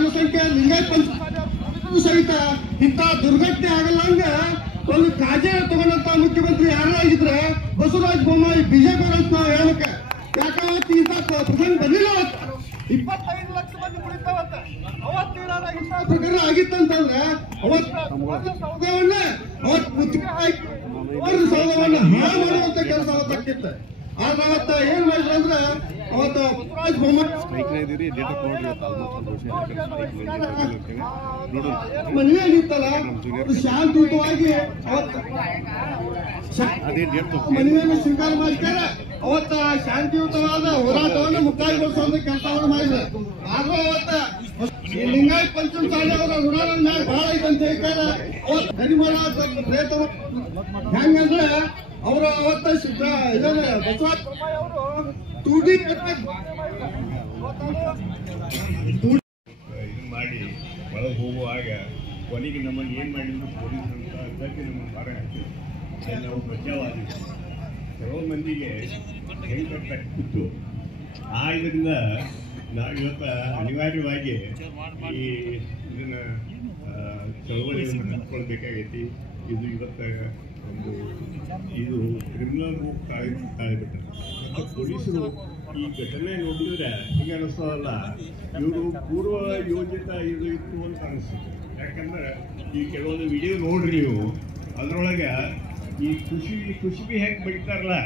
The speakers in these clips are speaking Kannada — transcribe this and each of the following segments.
ಜನಸಂಖ್ಯೆ ಲಿಂಗಾಯತ ಪಂಚಾಯತ್ ಸಹಿತ ಇಂಥ ದುರ್ಘಟನೆ ಆಗಲ್ಲ ಒಂದು ಕಾಜೆ ತಗೊಂಡಂತ ಮುಖ್ಯಮಂತ್ರಿ ಯಾರಾಗಿದ್ರೆ ಬಸವರಾಜ ಬೊಮ್ಮಾಯಿ ಬಿಜೆಪಿ ಅಂತ ನಾವು ಹೇಳಕ್ಕೆ ಯಾಕಂತ ಇಂಥ ಪ್ರಸಂಗ ಬಂದಿಲ್ಲ. 25 ಲಕ್ಷ ಮಂದಿ ಕುಡಿತಾವಂತ ಪ್ರಕಾರ ಆಗಿತ್ತಂತಂದ್ರೆ ಸೌಧವನ್ನ ಹಾಳು ಮಾಡುವಂತ ಕೆಲಸ ಅವತ್ತಾಗಿತ್ತು. ಆದ್ರೆ ಅವತ್ತ ಏನ್ ಮಾಡಿದ್ರು ಅಂದ್ರೆ ಅವತ್ತು ಬಸವರಾಜ ಬೊಮ್ಮಾಯಿ ಮನೆಯಾಗಿತ್ತಲ್ಲ ಶಾಂತಿಯುತವಾಗಿ ಮನೆಯನ್ನು ಸ್ವೀಕಾರ ಮಾಡ್ತಾರೆ. ಅವತ್ತ ಶಾಂತಿಯುತವಾದ ಹೋರಾಟವನ್ನು ಮುಕ್ತಾಯಗೊಳಿಸುವಂತ ಕೆಲಸವನ್ನು ಮಾಡಿದ್ರು. ಆದ್ರೂ ಅವತ್ತ ಲಿಂಗಾಯತ ಪಂಚಮಸಾಲಿ ಅವರ ಋಣ ಬಹಳ ಐತೆ ಅಂತ ಹೇಳ್ತಾರೆ. ಅವತ್ತು ಕರಿಮಳ ಪ್ರಯತ್ನ ಹೆಂಗಂದ್ರೆ ಅವರು ಅವತ್ತ ಬಸವರಾಜ ಬೊಮ್ಮಾಯಿ ಅವರು ತುಡಿ ಮಾಡಿ ಒಳಗೆ ಹೋಗುವಾಗ ಕೊನೆಗೆ ನಮ್ಮನ್ನು ಏನು ಮಾಡಿದ್ರು ಪೊಲೀಸ್ ಅಂತ ಅದಕ್ಕೆ ನಮ್ಮನ್ನು ಹೊರ ಹಾಕಿದ್ರು. ನಾವು ಬಚಾವಾದಿದ್ವಿ. ಕೆಲವು ಮಂದಿಗೆ ಹೆಂಗೆ ಕಟ್ಟಿತ್ತು. ಇದರಿಂದ ನಾವು ಇವತ್ತು ಅನಿವಾರ್ಯವಾಗಿ ಈ ಇದನ್ನು ಚಳವಳಿಯನ್ನು ಹಂಚ್ಕೊಳ್ಬೇಕಾಗೈತಿ. ಇದು ಇವತ್ತು ಒಂದು ಇದು ಕ್ರಿಮಿನಲ್ ರೂಪ್ ತಾಳಿಬಿಟ್ರೆ ಮತ್ತು ಪೊಲೀಸರು ಈ ಘಟನೆ ನೋಡಿದ್ರೆ ಹಿಂಗೆ ಅನಿಸ್ತದಲ್ಲ, ಇವರು ಪೂರ್ವ ಯೋಜಿತ ಇದು ಇತ್ತು ಅಂತ ಅನಿಸ್ತದೆ. ಯಾಕಂದ್ರೆ ಈ ಕೆಲವೊಂದು ವಿಡಿಯೋ ನೋಡ್ರಿ ನೀವು, ಅದರೊಳಗೆ ಈ ಖುಷಿ ಹೆಂಗೆ ಬೈತಾರಲ್ಲ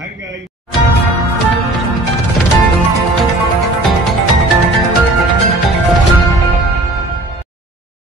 ಹಂಗೆ